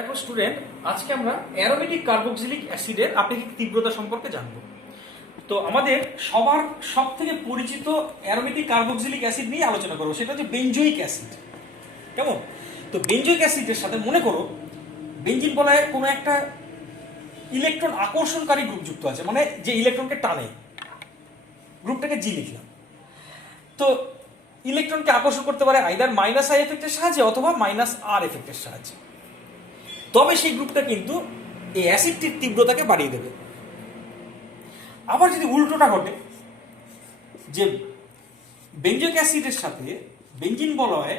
দেখো স্টুডেন্ট, আজকে আমরা অ্যারোমেটিক কার্বক্সিলিক অ্যাসিডের আপেক্ষিক তীব্রতা সম্পর্কে জানব। তো আমাদের সবার সব থেকে পরিচিত অ্যারোমেটিক কার্বক্সিলিক অ্যাসিড নিয়ে আলোচনা করবো, সেটা হচ্ছে বেঞ্জোইক অ্যাসিড। কেমন? তো বেঞ্জোইক অ্যাসিডের সাথে মনে করো বেঞ্জিন বলয়ে কোনো একটা ইলেকট্রন আকর্ষণকারী গ্রুপ যুক্ত আছে, মানে যে ইলেকট্রনকে টানে, গ্রুপটাকে জি লিখলাম। তো ইলেকট্রনকে আকর্ষণ করতে পারে আইদার মাইনাস আই এফেক্টের সাহায্যে অথবা মাইনাস আর এফেক্টের সাহায্যে। তবে সেই গ্রুপটা কিন্তু এই অ্যাসিডটির তীব্রতাকে বাড়িয়ে দেবে। আবার যদি উল্টোটা ঘটে, যে বেঞ্জোইক অ্যাসিডের সাথে বেঞ্জিন বলয়ে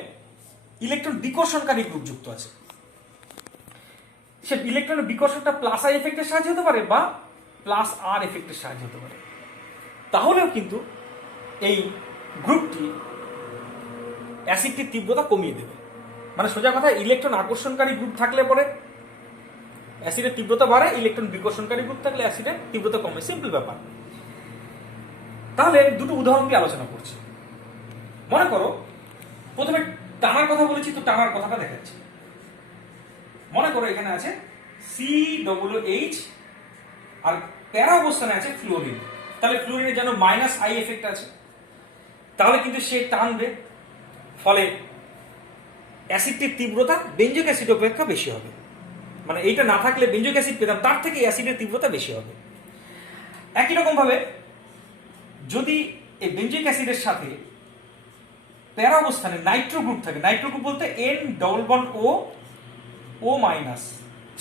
ইলেকট্রন বিকর্ষণকারী গ্রুপ যুক্ত আছে, সে ইলেকট্রনের বিকর্ষণটা প্লাস আই এফেক্টের সাহায্যে হতে পারে বা প্লাস আর এফেক্টের সাহায্যে হতে পারে, তাহলেও কিন্তু এই গ্রুপটি অ্যাসিডটির তীব্রতা কমিয়ে দেবে। মানে সোজা কথা, ইলেকট্রন আকর্ষণকারী গ্রুপ থাকলে পরে অ্যাসিডের তীব্রতা বাড়ে, ইলেকট্রন বিকর্ষণকারী গ্রুপ থাকলে অ্যাসিডের তীব্রতা কমে। সিম্পল ব্যাপার। তাহলে দুটো উদাহরণ দিয়ে আলোচনা করছি। মনে করো প্রথমে টানার কথা বলেছি, তো টানার কথাটা দেখাচ্ছি। মনে করো এখানে আছে COOH আর প্যারা অবস্থানে আছে ফ্লোরিন। তাহলে ফ্লোরিনের যেন মাইনাস আই এফেক্ট আছে, তাহলে কিন্তু সে টানবে, ফলে অ্যাসিডটির তীব্রতা বেঞ্জোইক অ্যাসিড অপেক্ষা বেশি হবে। মানে এইটা না থাকলে বেঞ্জোইক অ্যাসিড পেতাম, তার থেকে অ্যাসিডের তীব্রতা বেশি হবে। একই রকম ভাবে যদি এই বেঞ্জোইক অ্যাসিডের সাথে প্যারা অবস্থানে নাইট্রো গ্রুপ থাকে, নাইট্রো গ্রুপ বলতে N double bond O minus,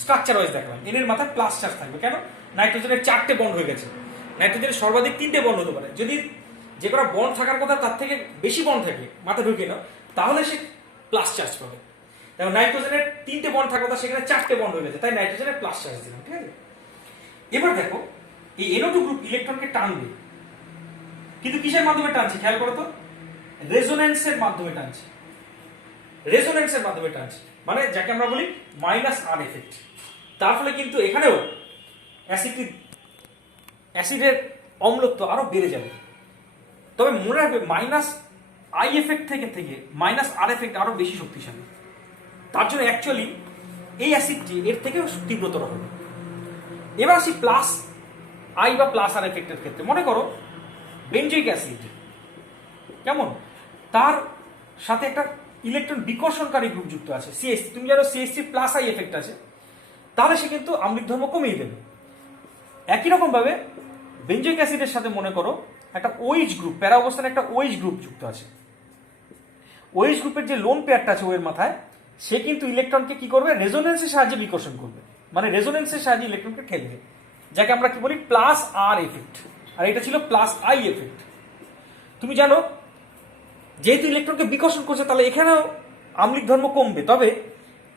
structure wise দেখলাম N এর মাথায় প্লাস চার্জ থাকবে। কেন? নাইট্রোজেনের 4টে বন্ড হয়ে গেছে, নাইট্রোজেনের সর্বাধিক 3টে বন্ড হতে পারে। যদি যে কটা বন্ড থাকার কথা তার থেকে বেশি বন্ড থাকে, মাথা ঢুকিয়ে নাও, তাহলে সে প্লাস চার্জ পাবে। দেখো নাইট্রোজেনের 3টে বন্ড থাকার কথা, সেখানে 4টে বন্ড হয়ে গেছে, তাই নাইট্রোজেনের প্লাস চার্জ দিলাম। ঠিক আছে? এবার দেখো এই NO2 গ্রুপ ইলেকট্রনকে টানবে, কিন্তু কিসের মাধ্যমে টানছে? খেয়াল করো তো, রেজোন্যান্সের মাধ্যমে টানছে। রেজোন্যান্সের মাধ্যমে টানছে মানে যাকে আমরা বলি মাইনাস আর এফেক্ট। তার ফলে কিন্তু এখানেও অ্যাসিডের অম্লত্ব আরো বেড়ে যাবে। তবে মনে রাখবে মাইনাস আই এফেক্ট থেকে মাইনাস আর এফেক্ট আরো বেশি শক্তিশালী। তার জন্য অ্যাকচুয়ালি এই অ্যাসিডটি এর থেকেও তীব্রতর হবে। এবার আসি প্লাস আই বা প্লাস আর এফেক্টের ক্ষেত্রে। মনে করো বেঞ্জোইক অ্যাসিড, কেমন, তার সাথে একটা ইলেকট্রন বিকর্ষণকারী গ্রুপ যুক্ত আছে CH3। তুমি জানো CH3 প্লাস আই এফেক্ট আছে, তাহলে সে কিন্তু আম্লিক ধর্ম কমিয়ে দেবে। একই রকম ভাবে বেঞ্জোইক অ্যাসিডের সাথে মনে করো একটা OH গ্রুপ, প্যারা অবস্থানে একটা OH গ্রুপ যুক্ত আছে। OH গ্রুপের যে লোন পেয়ারটা আছে ওর মাথায়, সে কিন্তু ইলেকট্রনকে কি করবে? রেজোন্যান্সের সাহায্যে বিকর্ষণ করবে, মানে রেজোন্যান্সের সাহায্যে ইলেকট্রনকে ঠেলবে, যাকে আমরা কি বলি প্লাস আর এফেক্ট। আর এটা ছিল প্লাস আই এফেক্ট। তুমি জানো যেহেতু ইলেকট্রনকে বিকর্ষণ করছে, তাহলে এখানেও আম্লিক ধর্ম কমবে। তবে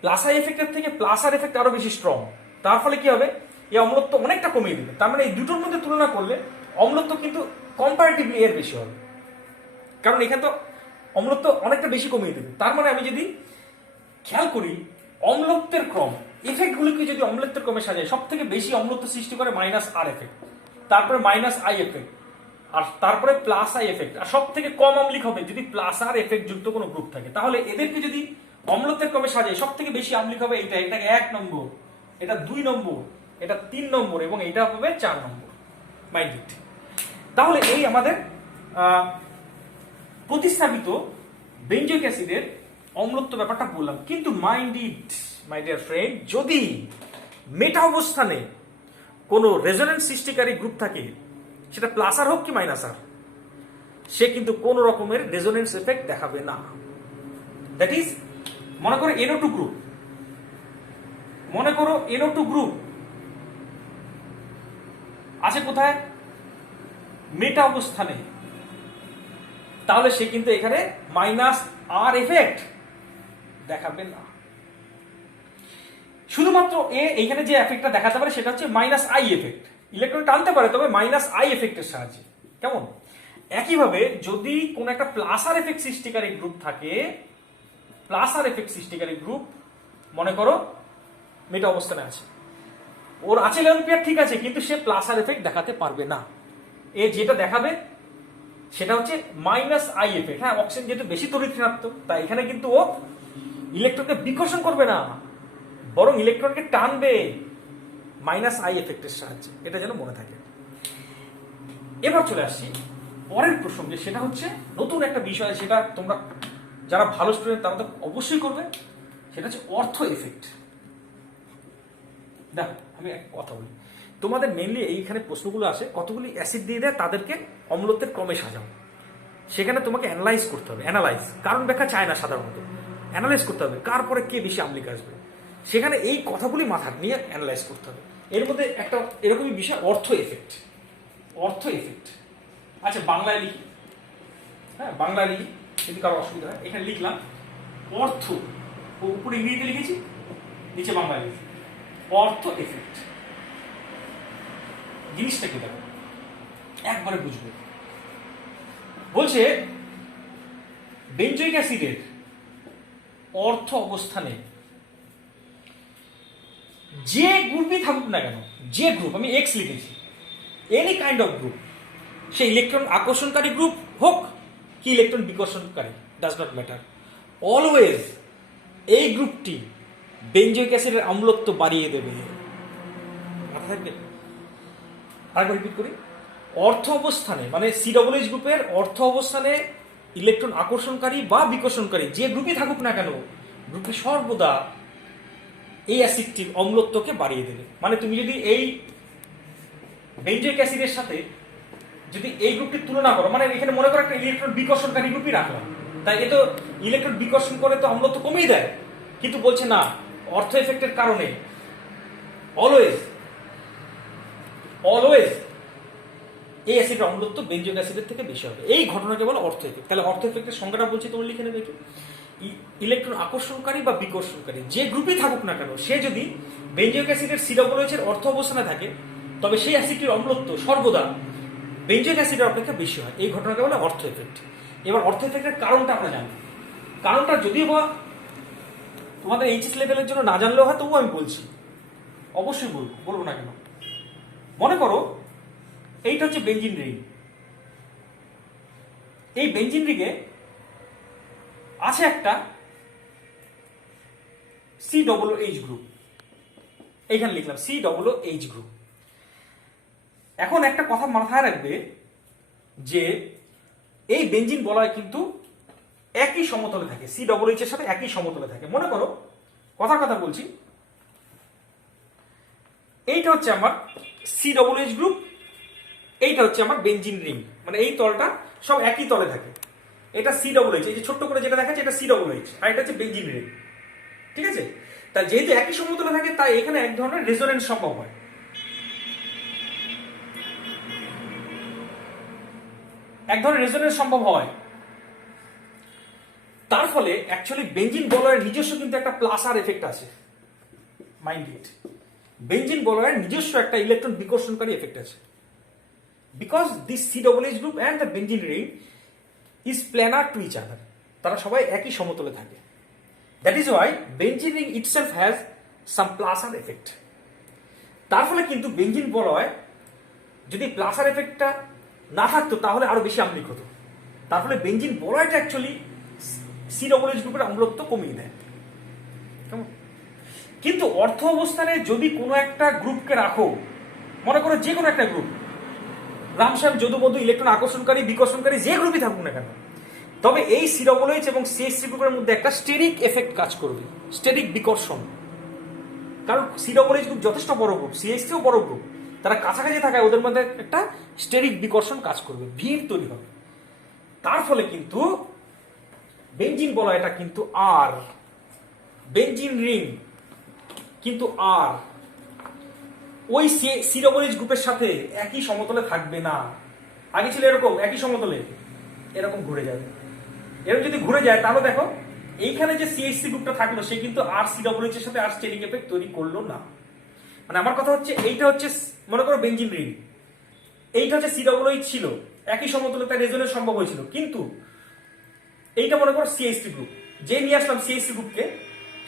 প্লাস আই এফেক্টের থেকে প্লাস আর এফেক্ট আরো বেশি স্ট্রং। তার ফলে কি হবে? এই অম্লত্ব অনেকটা কমিয়ে দেবে। তার মানে এই দুটোর মধ্যে তুলনা করলে অম্লত্ব কিন্তু কম্পারেটিভলি এর বেশি হবে, কারণ এখানে তো অম্লত্ব অনেকটা বেশি কমিয়ে দেবে। তার মানে আমি যদি খেয়াল করি অম্লত্বের ক্রম, এফেক্টগুলিকে যদি অম্লত্বের ক্রমে সাজাই, সব থেকে বেশি অম্লত্ব সৃষ্টি করে মাইনাস আর এফেক্ট, তারপরে মাইনাস আই এফেক্ট, আর তারপরে প্লাস আই এফেক্ট। আর সব থেকে কম অম্লিক হবে যদি প্লাস আর এফেক্ট যুক্ত কোনো গ্রুপ থাকে। তাহলে এদেরকে যদি অম্লত্বের ক্রমে সাজাই, সব থেকে বেশি অম্লিক হবে এইটা, এটাকে 1 নম্বর, এটা 2 নম্বর, এটা 3 নম্বর এবং এটা হবে 4 নম্বর। Mind it. তাহলে এই আমাদের প্রতিস্থাপিত বেঞ্জোইক অ্যাসিডের অম্লত্ব ব্যাপারটা বললাম। কিন্তু mind it my dear friend, যদি মেটা অবস্থানে কোনো রেজোন্যান্স সৃষ্টিকারী গ্রুপ থাকে, সেটা প্লাস আর হোক কি মাইনাস আর, সে কিন্তু কোন রকমের রেজোন্যান্স এফেক্ট দেখাবে না। দ্যাট ইজ, মনে করো NO2 গ্রুপ, মনে করো NO2 গ্রুপ আছে কোথায়? মেটা অবস্থানে। তাহলে সে কিন্তু এখানে মাইনাস আর এফেক্ট দেখাবে না। শুধুমাত্র এইখানে যে এফেক্টটা দেখাতে পারে সেটা হচ্ছে মাইনাস আই এফেক্ট। ইলেকট্রন টানতে পারে, তবে মাইনাস আই এফেক্টের সাহায্যে। কেমন? একইভাবে যদি কোন একটা প্লাস আর এফেক্ট সৃষ্টিকারী গ্রুপ থাকে, প্লাস আর এফেক্ট সৃষ্টিকারী গ্রুপ মনে করো মেটা অবস্থানে আছে, ওর আছে লোন পেয়ার, ঠিক আছে, কিন্তু সে প্লাস আর এফেক্ট দেখাতে পারবে না। যেটা দেখাবে সেটা হচ্ছে মাইনাস আই এফেক্ট। হ্যাঁ, অক্সিজেন যেহেতু বেশি তড়িৎ ঋণাত্মক, তাই এখানে কিন্তু ও ইলেকট্রনকে বিকর্ষণ করবে না, বরং ইলেকট্রনকে টানবে মাইনাস আই এফেক্টের সাহায্যে, এটা যেন মনে থাকে। এবার চলে আসছি পরের প্রসঙ্গে, সেটা হচ্ছে নতুন একটা বিষয়, সেটা তোমরা যারা ভালো স্টুডেন্ট তারা তো অবশ্যই করবে, সেটা হচ্ছে অর্থ এফেক্ট। দেখো আমি এক কথা বলি, তোমাদের মেনলি এইখানে প্রশ্নগুলো আসে, কতগুলি অ্যাসিড দিয়ে দেয়, তাদেরকে অম্লত্বের ক্রমে সাজাও। সেখানে তোমাকে অ্যানালাইজ করতে হবে, কারণ ব্যাখ্যা চায় না সাধারণত, অ্যানালাইজ করতে হবে কার পরে কে বেশি আম্লিক আসবে। সেখানে এই কথাগুলি মাথায় নিয়ে অ্যানালাইজ করতে হবে। এর মধ্যে একটা এরকমই বিষয় অর্থ এফেক্ট। আচ্ছা বাংলায় লিখি, হ্যাঁ বাংলায় লিখি, যদি কারো অসুবিধা হয়। এখানে লিখলাম অর্থ, উপরে ইংরেজিতে লিখেছি, নিচে বাংলায় লিখেছি অর্থ এফেক্ট। জিনিসটা কি দেখো একবারে বুঝবে। বলছে বেঞ্জয়িক অ্যাসিডের অর্থ অবস্থানে যে গ্রুপই থাকুক না কেন, যে গ্রুপ, আমি এক্স লিখেছি, এনি কাইন্ড অফ গ্রুপ, সে ইলেকট্রন আকর্ষণকারী গ্রুপ হোক কি ইলেকট্রন বিকর্ষণকারী, ডাজ নট ম্যাটার, অলওয়েজ এই গ্রুপটি বেঞ্জয়িক অ্যাসিডের অম্লত্ব বাড়িয়ে দেবে। মাথা থাকবে। আরেকবার রিপিট করি, অর্থ অবস্থানে মানে COOH গ্রুপের অর্থ অবস্থানে ইলেকট্রন আকর্ষণকারী বা বিকর্ষণকারী যে গ্রুপই থাকুক না কেন, গ্রুপে সর্বদা এই অ্যাসিডটির অম্লত্বকে বাড়িয়ে দেবে। মানে তুমি যদি এই বেঞ্জয়িক অ্যাসিডের সাথে যদি এই গ্রুপটির তুলনা করো, মানে এখানে মনে করো একটা ইলেকট্রন বিকর্ষণকারী গ্রুপই রাখলাম, তাই এ তো ইলেকট্রন বিকর্ষণ করে তো অম্লত্ব কমিয়ে দেয়, কিন্তু বলছে না, অর্থ এফেক্টের কারণে অলওয়েজ এই অ্যাসিডের অম্লত্ব বেঞ্জয়িক অ্যাসিডের থেকে বেশি হবে। এই ঘটনাকে বলে অর্থ এফেক্ট। তাহলে অর্থ এফেক্টের সংজ্ঞাটা বলছি, তোমরা লিখে নেবে কি, ইলেকট্রন আকর্ষণকারী বা বিকর্ষণকারী যে গ্রুপই থাকুক না কেন, সে যদি বেঞ্জয়িক অ্যাসিডের COOH এর অর্থ অবস্থানে থাকে, তবে সেই অ্যাসিডটির অম্লত্ব সর্বদা বেঞ্জয়িক অ্যাসিডের অপেক্ষা বেশি হয়। এই ঘটনাকে বলে অর্থ এফেক্ট। এবার অর্থ এফেক্টের কারণটা আমরা জানি, কারণটা যদিও বা তোমাদের এইচএস লেভেলের জন্য না জানলেও হয়, তবুও আমি বলছি, অবশ্যই বলবো না কেন। মনে করো এইটা হচ্ছে বেঞ্জিন রিং, এই বেঞ্জিন রিংয়ে আছে একটা COOH গ্রুপ, এইখানে লিখলাম COOH গ্রুপ। এখন একটা কথা মাথায় রাখবে যে এই বেঞ্জিন বলয় কিন্তু একই সমতলে থাকে, COOH এর সাথে একই সমতলে থাকে। মনে করো কথা বলছি, এইটা হচ্ছে আমার COOH গ্রুপ, এইটা হচ্ছে আমার বেঞ্জিন রিং, মানে এই তলটা সব একই তলে থাকে। এটা COOH, এই যে ছোট্ট করে যেটা দেখাচ্ছে এটা COOH, আর এটা হচ্ছে বেঞ্জিন রিং, ঠিক আছে? তাই যেহেতু একই সমতলে থাকে, তাই এখানে এক ধরনের রেজোনেন্স সম্ভব হয়। তার ফলে অ্যাকচুয়ালি বেঞ্জিন বলয়ের নিজস্ব কিন্তু একটা প্লাস আর এফেক্ট আছে, মাইন্ড ইট। বেঞ্জিন বলয়ের নিজস্ব একটা ইলেকট্রন বিকর্ষণকারী এফেক্ট আছে, because this COOH group and the benzene ring is planar to each other, তারা সবাই একই সমতলে থাকে। That is why benzene ring itself has some plus R effect. তার ফলে কিন্তু বেঞ্জিন বলয় যদি প্লাস আর এফেক্টটা না থাকতো তাহলে আরো বেশি আম্লিক হতো। তার ফলে বেঞ্জিন বলয়টা অ্যাকচুয়ালি COOH গ্রুপের অম্লত্ব কমিয়ে দেয়। কিন্তু অর্থ অবস্থানে যদি কোনো একটা গ্রুপকে রাখো, মনে করো যে কোনো একটা গ্রুপ, রামশ্যাম যদু মধু ইলেকট্রন আকর্ষণকারী বিকর্ষণকারী যে গ্রুপই থাকুক না কেন, তবে এই COOH এবং CH3 গ্রুপের মধ্যে একটা স্টেরিক এফেক্ট কাজ করবে, স্টেরিক বিকর্ষণ। কারণ COOH গ্রুপ যথেষ্ট বড় গ্রুপ, CH3 ও বড় গ্রুপ, তারা কাছাকাছি থাকায় ওদের মধ্যে একটা স্টেরিক বিকর্ষণ কাজ করবে, ভিড় তৈরি হবে। তার ফলে কিন্তু বেঞ্জিন বলয়টা কিন্তু আর, বেঞ্জিন রিং কিন্তু আর ওই COOH গ্রুপের সাথে একই সমতলে থাকবে না। আগে ছিল এরকম একই সমতলে, এরকম ঘুরে যাবে। এরকম যদি ঘুরে যায় তাহলে দেখো এইখানে যে CH3 গ্রুপটা থাকলো সে কিন্তু আর COOH এর সাথে আর স্টেরিক এফেক্ট তৈরি করলো না। মানে আমার কথা হচ্ছে এইটা হচ্ছে মনে করো বেঞ্জিন রিং, এইটা হচ্ছে COOH ছিল, একই সমতলে তার রেজোনেন্স সম্ভব হয়েছিল, কিন্তু এইটা মনে করো CH3 গ্রুপ, যে নিয়ে আসলাম CH3 গ্রুপকে,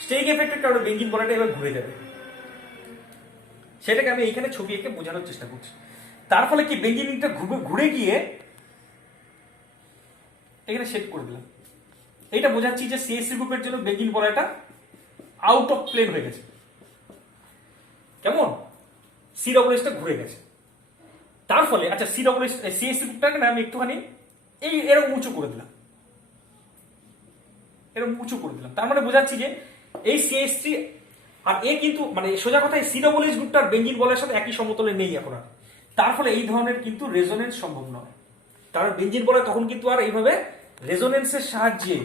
স্টেরিক এফেক্টের কারণে বেঞ্জিন বলয়টা এবার ঘুরে যাবে। সেটাকে আমি এইখানে ছবি এঁকে বোঝানোর চেষ্টা করছি। তার ফলে কি বেঞ্জিন রিংটা ঘুরে গিয়ে এখানে সেট করে দিলাম। এইটা বোঝাচ্ছি যে CH3 গ্রুপের জন্য বেঞ্জিন বলয়টা আউট অফ প্লেন হয়ে গেছে, কেমন? COOHটা ঘুরে গেছে। তার ফলে আচ্ছা COOH CH গ্রুপটাকে না আমি একটুখানি এরকম উঁচু করে দিলাম, এরকম উঁচু করে দিলাম। তার মানে বোঝাচ্ছি যে এই CH3 আর এ কিন্তু মানে সোজা কথা COOH গ্রুপটার বেঞ্জিন বলের সাথে একই সমতলে নেই এখন আর। তার ফলে এই ধরনের কিন্তু রেজোনেন্স সম্ভব নয়। কারণ বেঞ্জিন বলে তখন কিন্তু আর এইভাবে রেজোনেন্সের সাহায্যে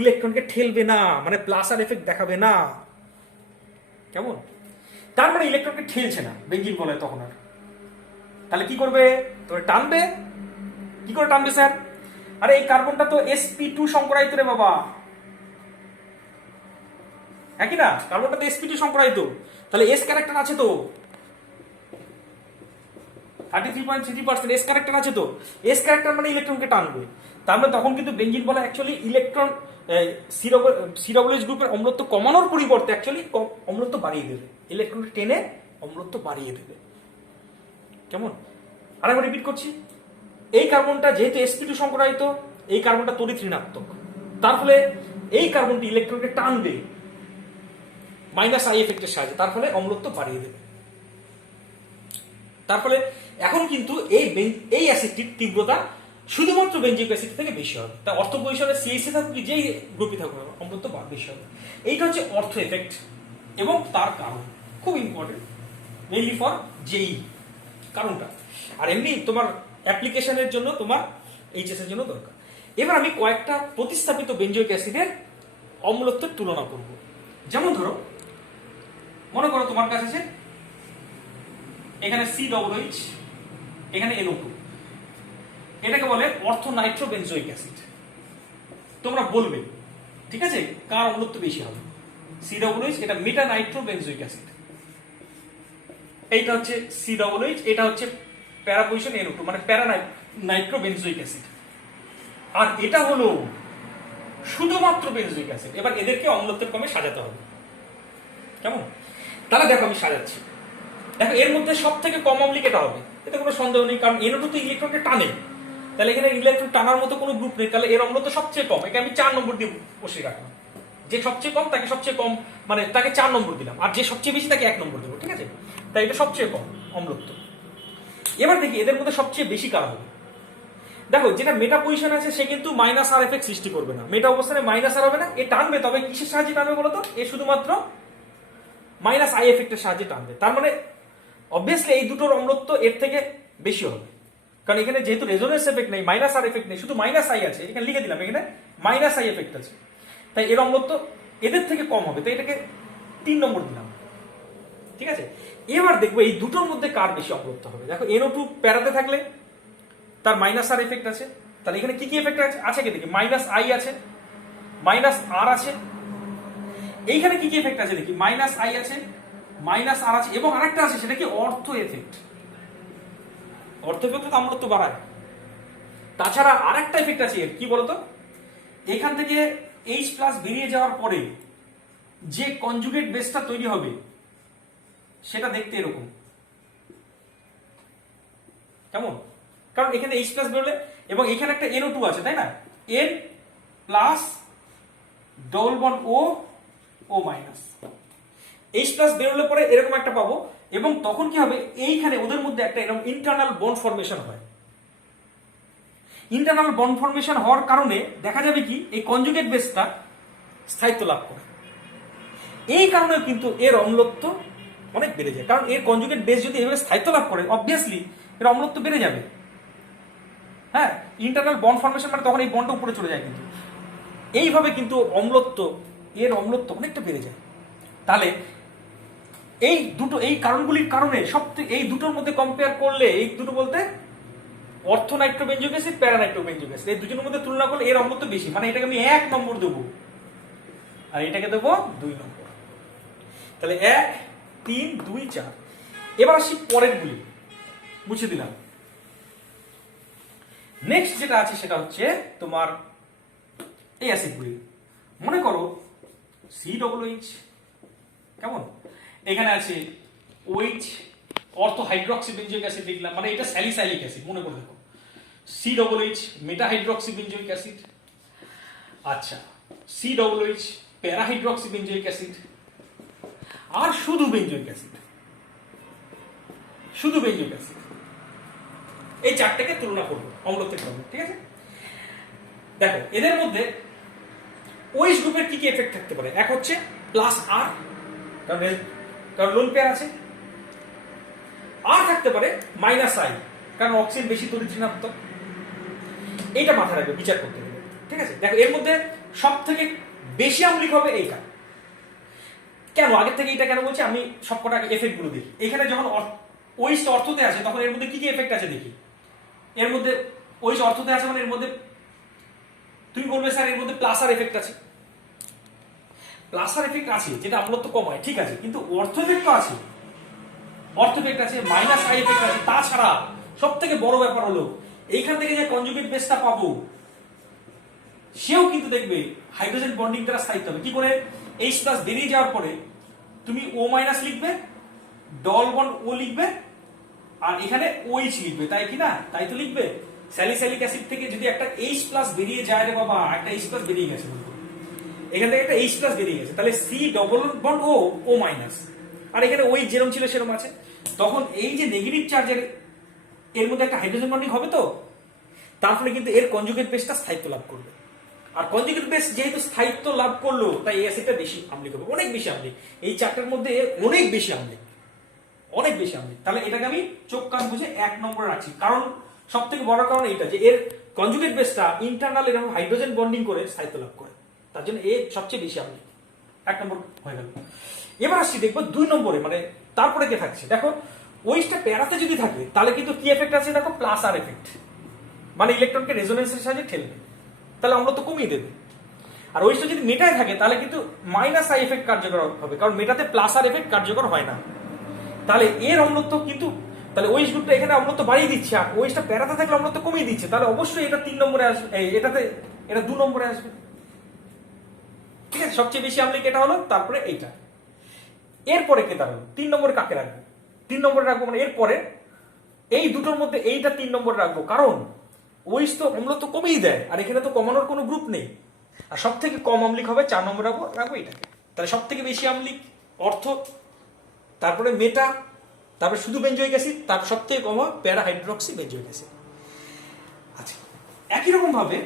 ইলেকট্রনকে ঠেলবে না, মানে প্লাস আর এফেক্ট দেখাবে না। কেমন? তার মানে ইলেকট্রনকে ঠেলছে না বেঞ্জিন বলে তখন আর। তাহলে কি করবে? তোর টানবে। কি করে টানবে স্যার? আরে এই কার্বনটা তো sp2 সংকরায়িত রে বাবা, একই না? কার্বনটা তো sp2 সংকরায়িত, তাহলে এস ক্যারেক্টার আছে তো 33.3% এস ক্যারেক্টার আছে তো। এস ক্যারেক্টার মানে ইলেকট্রনকে টানবে। তার মানে তখন কিন্তু বেঞ্জিন বলা অ্যাকচুয়ালি ইলেকট্রন COOH গ্রুপের অম্লত্ব কমানোর পরিবর্তে অ্যাকচুয়ালি অম্লত্ব বাড়িয়ে দেবে, ইলেকট্রনকে টেনে অম্লত্ব বাড়িয়ে দেবে। কেমন? আরেকবার রিপিট করছি, এই কার্বনটা যেহেতু sp2 সংকরায়িত, এই কার্বনটা তড়িৎ ঋণাত্মক, তার ফলে এই কার্বনটি ইলেকট্রনকে টানবে মাইনাস আই এফেক্টের সাহায্যে, তার ফলে অম্লত্ব বাড়িয়ে দেবে। তার ফলে এখন কিন্তু এই অ্যাসিডটির তীব্রতা শুধুমাত্র বেঞ্জিক অ্যাসিড থেকে বেশি হবে। তা অর্থ পরিসরে সিএসি থাকুক কি যেই গ্রুপই থাকুক অম্লত্ব বেশি হবে। এইটা হচ্ছে অর্থ এফেক্ট এবং তার কারণ, খুব ইম্পর্টেন্ট মেইনলি ফর জেই কারণটা। আর এমনি তোমার অ্যাপ্লিকেশনের জন্য তোমার এইচএস এর জন্য দরকার। এবার আমি কয়েকটা প্রতিস্থাপিত বেঞ্জয়িক অ্যাসিডের অম্লত্বের তুলনা করব। যেমন ধরো, মনে করো তোমার কাছে আছে এখানে COOH, এখানে NO2, এটাকে বলে অর্থ নাইট্রো বেঞ্জয়িক অ্যাসিড। তোমরা বলবে ঠিক আছে কার অম্লত্ব বেশি হবে? COOH, এটা মেটা নাইট্রো বেঞ্জয়িক অ্যাসিড। এইটা হচ্ছে COOH, এটা হচ্ছে প্যারা পজিশন NO2 মানে প্যারা নাইট্রো বেঞ্জয়িক অ্যাসিড। আর এটা হলো শুধুমাত্র বেঞ্জয়িক অ্যাসিড। এবার এদেরকে অম্লত্বের ক্রমে সাজাতে হবে। কেমন? তাহলে দেখো আমি সাজাচ্ছি। দেখো এর মধ্যে সব থেকে কম অম্লিক এটা হবে, এতে কোনো সন্দেহ নেই, কারণ NO2 তো ইলেকট্রনকে টানে। তাহলে এখানে ইলেকট্রন টানার মতো কোনো গ্রুপ নেই, তাহলে এর অম্লত্ব সবচেয়ে কম। একে আমি 4 নম্বর দিয়ে বসিয়ে রাখলাম। যে সবচেয়ে কম তাকে সবচেয়ে কম মানে তাকে 4 নম্বর দিলাম, আর যে সবচেয়ে বেশি তাকে 1 নম্বর দেবো। ঠিক আছে? তাই এটা সবচেয়ে কম অম্লত্ব। এবার দেখি এদের মধ্যে সবচেয়ে বেশি কার হবে। দেখো যেটা মেটা পজিশন আছে সে কিন্তু মাইনাস আর এফেক্ট সৃষ্টি করবে না, মেটা অবস্থানে মাইনাস আর হবে না। এ টানবে, তবে কিসের সাহায্যে টানবে বলতো? এ শুধুমাত্র মাইনাস আই এফেক্টের সাহায্যে টানবে। তার মানে অবভিয়াসলি এই দুটোর অম্লত্ব এর থেকে বেশি হবে, কারণ এখানে যেহেতু রেজোনেন্স এফেক্ট নেই, মাইনাস আর এফেক্ট নেই, শুধু মাইনাস আই আছে। এখানে লিখে দিলাম এখানে মাইনাস আই এফেক্ট আছে, তাই এর অম্লত্ব এদের থেকে কম হবে, তাই এটাকে 3 নম্বর দিলাম। ঠিক আছে? এবার দেখবো এই দুটোর মধ্যে কার বেশি অম্লত্ব হবে। দেখো NO2 প্যারাতে থাকলে তার মাইনাস আর এফেক্ট আছে, তাহলে এখানে কি কি এফেক্ট আছে কে দেখি? মাইনাস আই আছে, মাইনাস আর আছে। এইখানে কি কি এফেক্ট আছে দেখি? মাইনাস আই আছে, মাইনাস আর আছে, এবং আরেকটা আছে, সেটা কি? অর্থ এফেক্ট। অর্থ এফেক্ট তো অম্লত্ব বাড়ায়। তাছাড়া আরেকটা এফেক্ট আছে, কি বলতো? এখান থেকে H প্লাস বেরিয়ে যাওয়ার পরে যে কনজুগেট বেসটা তৈরি হবে সেটা দেখতে এরকম। কেমন? কারণ এখানে H প্লাস বেরোলে এবং এখানে একটা NO2 আছে, তাই না? N plus double bond O minus, H plus বেরোলে পরে এরকম একটা পাবো, এবং তখন কি হবে? এইখানে ওদের মধ্যে একটা এরকম ইন্টারনাল বন্ড ফর্মেশন হয়। ইন্টারনাল বন্ড ফর্মেশন হওয়ার কারণে দেখা যাবে কি এই কনজুগেট বেসটা স্থায়িত্ব লাভ করে। এই কারণে কিন্তু এর অম্লত্ব অনেক বেড়ে যায়, কারণ এর কনজুগেট বেস যদি এভাবে স্থায়িত্ব লাভ করে অবভিয়াসলি এর অম্লত্ব বেড়ে যাবে। হ্যাঁ, ইন্টারনাল বন্ড ফর্মেশন মানে তখন এই বন্ডটা উপরে চলে যায়, কিন্তু এইভাবে কিন্তু এর অম্লত্ব অনেকটা বেড়ে যায়। তাহলে এই কারণগুলির কারণে এই দুটোর মধ্যে কম্পেয়ার করলে, এই দুটো বলতে অর্থ নাইট্রো বেঞ্জয়িক অ্যাসিড, প্যারা নাইট্রো বেঞ্জয়িক অ্যাসিড, এই দুজনের মধ্যে তুলনা করলে এর অম্লত্ব বেশি, মানে এটাকে আমি 1 নম্বর দেবো আর এটাকে দেবো 2 নম্বর। তাহলে 1, 3, 2, 4। এবার আসি পরের গুলি, মুছে দিলাম। নেক্সট যেটা আছে সেটা হচ্ছে তোমার এই অ্যাসিডগুলি। মনে করো COOH, কেমন? এখানে আছে OH, অর্থ হাইড্রক্সি বেঞ্জয়িক অ্যাসিড লিখলাম, মানে এটা স্যালিসাইলিক অ্যাসিড, মনে করে দেখো। COOH মেটা হাইড্রক্সি বেঞ্জয়িক অ্যাসিড। আচ্ছা, COOH প্যারা হাইড্রক্সি বেঞ্জয়িক অ্যাসিড, আর শুধু বেঞ্জয়িক অ্যাসিড। শুধু বেঞ্জোইক অ্যাসিড। এই চারটাকে তুলনা করবো অম্লত্বের ক্রমে, ঠিক আছে? দেখো এদের মধ্যে ওএইচ গ্রুপের কি কি এফেক্ট থাকতে পারে। এক হচ্ছে প্লাস আর, কারণ লোন পেয়ার আছে। আর থাকতে পারে মাইনাস আই, কারণ অক্সিজেন বেশি তড়িৎ ঋণাত্মক। এইটা মাথায় রাখবে বিচার করতে গেলে, ঠিক আছে? দেখো এর মধ্যে সব থেকে বেশি আম্লিক হবে এইটা। কেন আগের থেকে এটা কেন বলছি, আমি সবকটা এফেক্ট গুলো দেখি। এখানে যখন ওইস অর্থতে আছে তখন এর মধ্যে কি কি এফেক্ট আছে দেখি। এর মধ্যে ওইস অর্থতে আছে মানে এর মধ্যে তুমি বলবে স্যার এর মধ্যে প্লাস আর এফেক্ট আছে। প্লাস আর এফেক্ট আছে যেটা আম্লত্ব কমায়, ঠিক আছে, কিন্তু অর্থ এফেক্ট তো আছে। অর্থ এফেক্ট আছে, মাইনাস আই এফেক্ট আছে। তাছাড়া সব থেকে বড় ব্যাপার হলো এইখান থেকে যে কনজুগেট বেসটা পাবো সেও কিন্তু দেখবে হাইড্রোজেন বন্ডিং দ্বারা স্থায়িত্ব হবে। কি করে? এইচ প্লাস বেরিয়ে যাওয়ার পরে তুমি ও মাইনাস লিখবে, ডবল বন্ড ও লিখবে, আর এখানে ওইচ লিখবে, তাই কি না? তাই তো লিখবে। স্যালিসাইলিক অ্যাসিড থেকে যদি একটা এইচ প্লাস বেরিয়ে যায় রে বাবা, একটা এইচ প্লাস বেরিয়ে গেছে, এখান থেকে একটা এইচ প্লাস বেরিয়ে গেছে, তাহলে সি ডবল বন্ড ও, ও মাইনাস, আর এখানে ওই যেরকম ছিল সেরকম আছে। তখন এই যে নেগেটিভ চার্জের এর মধ্যে একটা হাইড্রোজেন বন্ডিং হবে, তো তার ফলে কিন্তু এর কনজুগেট বেসটা স্থায়িত্ব লাভ করবে। আর কনজুগেট বেস যেহেতু স্থায়িত্ব লাভ করলো, তাই এই অ্যাসিডটা বেশি আম্লিক হবে, অনেক বেশি আম্লিক। এই চারটার মধ্যে অনেক বেশি আম্লিক, অনেক বেশি আম্লিক। তাহলে এটাকে আমি চোখ কান বুঝে 1 নম্বরে রাখছি। কারণ সব থেকে বড় কারণ এইটা যে এর কনজুগেট বেসটা ইন্টারনাল এরকম হাইড্রোজেন বন্ডিং করে স্থায়িত্ব লাভ করে, তার জন্য এ সবচেয়ে বেশি আম্লিক। 1 নম্বর হয়ে গেল। এবার আসছি দেখবো 2 নম্বরে, মানে তারপরে কে থাকছে। দেখো ওইটা প্যারাতে যদি থাকে তাহলে কিন্তু কি এফেক্ট আছে, দেখো প্লাস আর এফেক্ট, মানে ইলেকট্রনকে রেজোনেন্সের সাহায্যে ঠেলবে, তাহলে অম্লত্ব কমিয়ে দেবে। আর ওইটা যদি মেটায় থাকে তাহলে কিন্তু মাইনাস আই এফেক্ট কার্যকর হবে, কারণ মেটাতে প্লাস আর এফেক্ট কার্যকর হয় না। তাহলে এর অম্লত্ব কিন্তু, তাহলে ওইস গ্রুপটা এখানে অম্লত্ব বাড়িয়ে দিচ্ছে, আর ওইটা প্যারাতে থাকলে অম্লত্ব কমিয়ে দিচ্ছে, তাহলে অবশ্যই এটা 3 নম্বরে আসবে, এটাতে এটা 2 নম্বরে আসবে, ঠিক আছে? সবচেয়ে বেশি আম্লিক এটা হলো, তারপরে এইটা। এরপরে কে দাঁড়ালো 3 নম্বরে কাকে রাখবো? 3 নম্বরে রাখবো মানে এরপরে এই দুটোর মধ্যে এইটা 3 নম্বরে রাখবো, কারণ ওইস তো অম্লত্ব কমিয়ে দেয়, আর এখানে তো কমানোর কোনো গ্রুপ নেই। আর সব থেকে কম আম্লিক হবে 4 নম্বরে রাখবো এটাকে। তাহলে সব থেকে বেশি আম্লিক অর্থ, তারপরে মেটা, তারপরে শুধু বেঞ্জোইক অ্যাসিড, তারপর সব থেকে কম প্যারা হাইড্রোক্সি বেঞ্জোইক অ্যাসিড। আচ্ছা, একই রকম ভাবে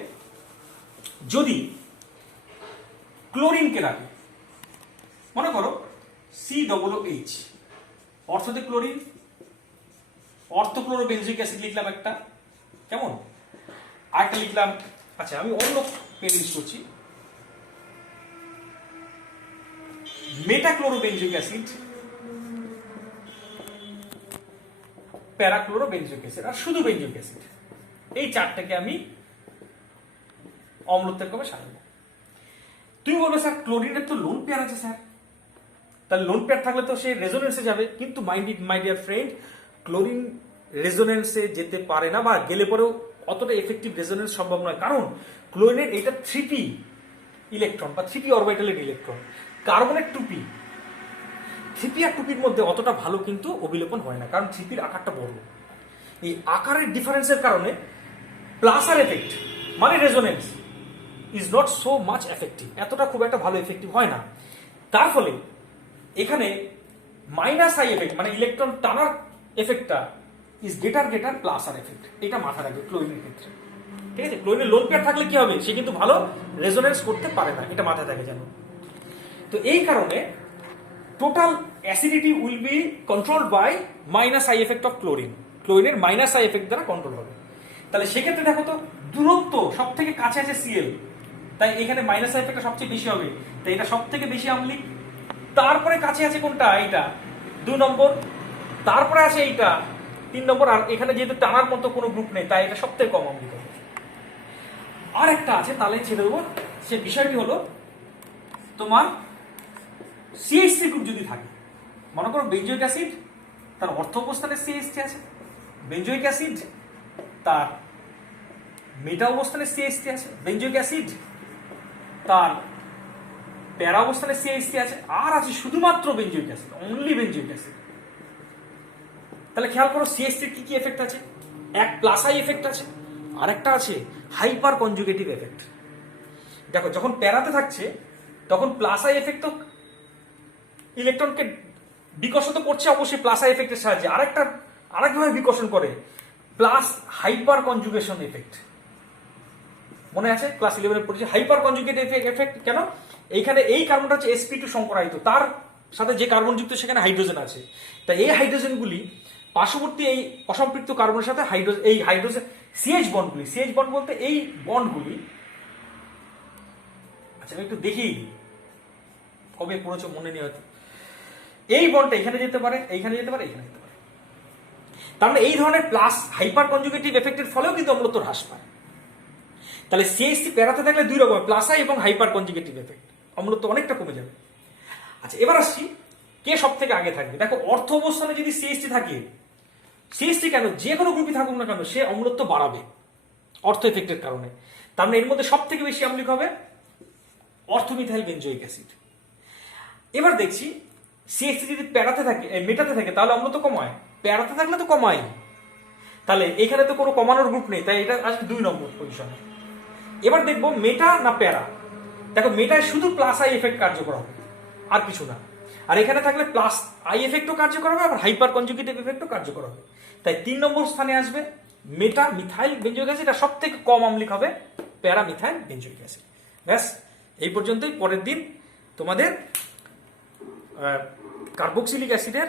যদি ক্লোরিনকে রাখি, মনে করো COOH, অর্থতে ক্লোরিন, অর্থক্লোরো বেঞ্জোইক অ্যাসিড লিখলাম একটা, কেমন? আরেকটা লিখলাম, আচ্ছা আমি অন্য পেন ইউজ করছি, মেটাক্লোরো বেঞ্জোইক অ্যাসিড, প্যারাক্লোরো বেঞ্জোইক অ্যাসিড, আর শুধু বেঞ্জোইক অ্যাসিড। এই চারটাকে আমি অম্লত্বের ক্রমে সাজাবো। তুমি বলবে স্যার ক্লোরিনের তো লোন পেয়ার আছে স্যার, তাহলে লোন পেয়ার থাকলে তো সে রেজোনেন্সে যাবে, কিন্তু মাই ডিয়ার ফ্রেন্ড, ক্লোরিন রেজোনেন্সে যেতে পারে না, বা গেলে পরেও অতটা এফেক্টিভ রেজোনেন্স সম্ভব নয়, কারণ ক্লোরিনের এটা 3p ইলেকট্রন বা 3p অরবিটালের ইলেকট্রন, কার্বনের 2p। 3p আর 2pর মধ্যে অতটা ভালো কিন্তু অবিলোপন হয় না, কারণ 3pর আকারটা বড়। এই আকারের ডিফারেন্সের কারণে প্লাস আর এফেক্ট মানে resonance is not so much effective, এতটা খুব একটা ভালো এফেক্টিভ হয় না। তার ফলে এখানে মাইনাস আই এফেক্ট মানে ইলেকট্রন টানার এফেক্টটা is greater plus R effect, এটা মাথা রাখবে ক্লোরিনের ক্ষেত্রে, ঠিক আছে? ক্লোরিনের লোন পেয়ার থাকলে কি হবে, সে কিন্তু ভালো রেজোনেন্স করতে পারে না, এটা মাথায় থাকে জানো। তো এই কারণে total acidity will be controlled by minus I effect of chlorine, ক্লোরিনের মাইনাস আই এফেক্ট দ্বারা কন্ট্রোল হবে। তাহলে সেক্ষেত্রে দেখো তো দূরত্ব সব থেকে কাছে আছে Cl, তাই এখানে মাইনাস আই এফেক্টটা সবচেয়ে বেশি হবে, তাই এটা সব থেকে বেশি আম্লিক। তারপরে কাছে আছে কোনটা, এইটা 2 নম্বর, তারপরে আছে এইটা 3 নম্বর, আর এখানে যেহেতু টানার মতো কোনো গ্রুপ নেই তাই এটা সব থেকে কম আম্লিক হবে। আর একটা আছে, তাহলে ছেড়ে দেবো, সে বিষয়টি হলো তোমার CH3 গ্রুপ যদি থাকে, মনে করো বেঞ্জোইক অ্যাসিড তার অর্থ অবস্থানে CH3 আছে, বেঞ্জোইক অ্যাসিড তার মেটা অবস্থানে CH3 আছে, বেঞ্জোইক অ্যাসিড তার প্যারা অবস্থানে CH3 আছে, আর আছে শুধুমাত্র benzoic acid, only benzoic acid. তাহলে খেয়াল করো CH3 কি কি এফেক্ট আছে, এক প্লাস আই এফেক্ট আছে, আর একটা আছে হাইপার কনজুগেটিভ এফেক্ট। দেখো যখন প্যারাতে থাকছে তখন প্লাস আই এফেক্ট তো ইলেকট্রনকে বিকশিত করছে অবশ্যই প্লাস আই এফেক্টের সাহায্যে, আরেকটা আরেকভাবে বিকর্ষণ করে, প্লাস হাইপার কনজুগেশন এফেক্ট। মনে আছে ক্লাস 11 পড়েছে হাইপার কনজুগেট এফেক্ট কেন? এইখানে এই কার্বনটা হচ্ছে sp2 সংকরায়িত, তার সাথে যে কার্বন যুক্ত সেখানে হাইড্রোজেন আছে, তাই এই হাইড্রোজেনগুলি পার্শ্ববর্তী এই অসম্পৃক্ত কার্বনের সাথে এই হাইড্রোজেন সিএইচ বন্ডগুলি, সিএইচ বন্ড বলতে এই বন্ডগুলি, আচ্ছা আমি একটু দেখিয়ে দিই, কবে পড়েছো মনে নেই হয়তো। এই বন্ডটা এখানে যেতে পারে, এইখানে যেতে পারে, এখানে যেতে পারে। তার মানে এই ধরনের প্লাস হাইপার কনজুগেটিভ এফেক্টের ফলেও কিন্তু অম্লত্ব হ্রাস পায়। তাহলে সিএইচসি প্যারাতে থাকলে দুই রকম, প্লাস আই এবং হাইপার কনজুগেটিভ এফেক্ট, অম্লত্ব অনেকটা কমে যাবে। আচ্ছা এবার আসছি কে সব থেকে আগে থাকবে। দেখো অর্থ অবস্থানে যদি সিএইচসি থাকে, সিএইচসি কেন যে কোনো গ্রুপই থাকুক না কেন সে অম্লত্ব বাড়াবে অর্থ এফেক্টের কারণে। তার মানে এর মধ্যে সব থেকে বেশি আম্লিক হবে অর্থমিথাইল বেনজোইক অ্যাসিড। এবার দেখছি সিএইচসি যদি প্যারাতে থাকে, মেটাতে থাকে তাহলে অম্লত্ব কমায়, প্যারাতে থাকলে তো কমায়। তাহলে এখানে তো কোনো কমানোর গ্রুপ নেই, তাই এটা আসবে 2 নম্বর পজিশনে। এবার দেখবো মেটা না প্যারা। দেখো মেটায় শুধু প্লাস আই এফেক্ট কার্যকর হবে, আর কিছু না। আর এখানে থাকলে প্লাস আই এফেক্টও কার্যকর হবে, আবার হাইপার কনজুগেটিভ এফেক্টও কার্যকর হবে। তাই 3 নম্বর স্থানে আসবে মেটা মিথাইল বেনজোইক অ্যাসিড, আর সব থেকে কম আম্লিক হবে প্যারা মিথাইল বেনজোইক অ্যাসিড। ব্যাস এই পর্যন্তই। পরের দিন তোমাদের কার্বক্সিলিক অ্যাসিডের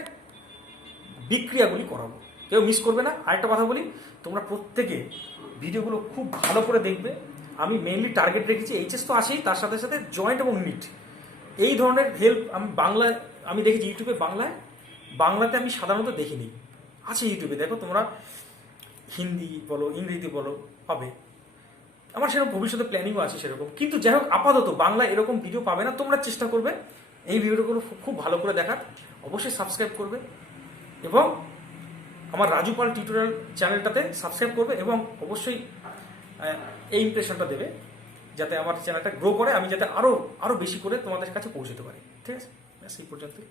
বিক্রিয়াগুলি করাবো, কেউ মিস করবে না। আরেকটা কথা বলি, তোমরা প্রত্যেকে ভিডিওগুলো খুব ভালো করে দেখবে। আমি মেইনলি টার্গেট রেখেছি এইচএস তো আছেই, তার সাথে সাথে জয়েন্ট এবং নিট এই ধরনের হেল্প আমি বাংলায় আমি দেখেছি ইউটিউবে, বাংলাতে আমি সাধারণত দেখিনি, আছে ইউটিউবে, দেখো তোমরা হিন্দি বলো ইংরেজি বলো পাবে। আমার সেরকম ভবিষ্যতে প্ল্যানিংও আছে সেরকম, কিন্তু যাই হোক আপাতত বাংলায় এরকম ভিডিও পাবে না। তোমরা চেষ্টা করবে এই ভিডিওগুলো খুব ভালো করে দেখার, অবশ্যই সাবস্ক্রাইব করবে এবং আমার রাজু পাল টিউটোরিয়াল চ্যানেলটাতে সাবস্ক্রাইব করবে এবং অবশ্যই এই ইমপ্রেশনটা দেবে যাতে আমার চ্যানেলটা গ্রো করে, আমি যাতে আরো বেশি করে তোমাদের কাছে পৌঁছতে পারি। ঠিক আছে, ব্যাস এই পর্যন্তই।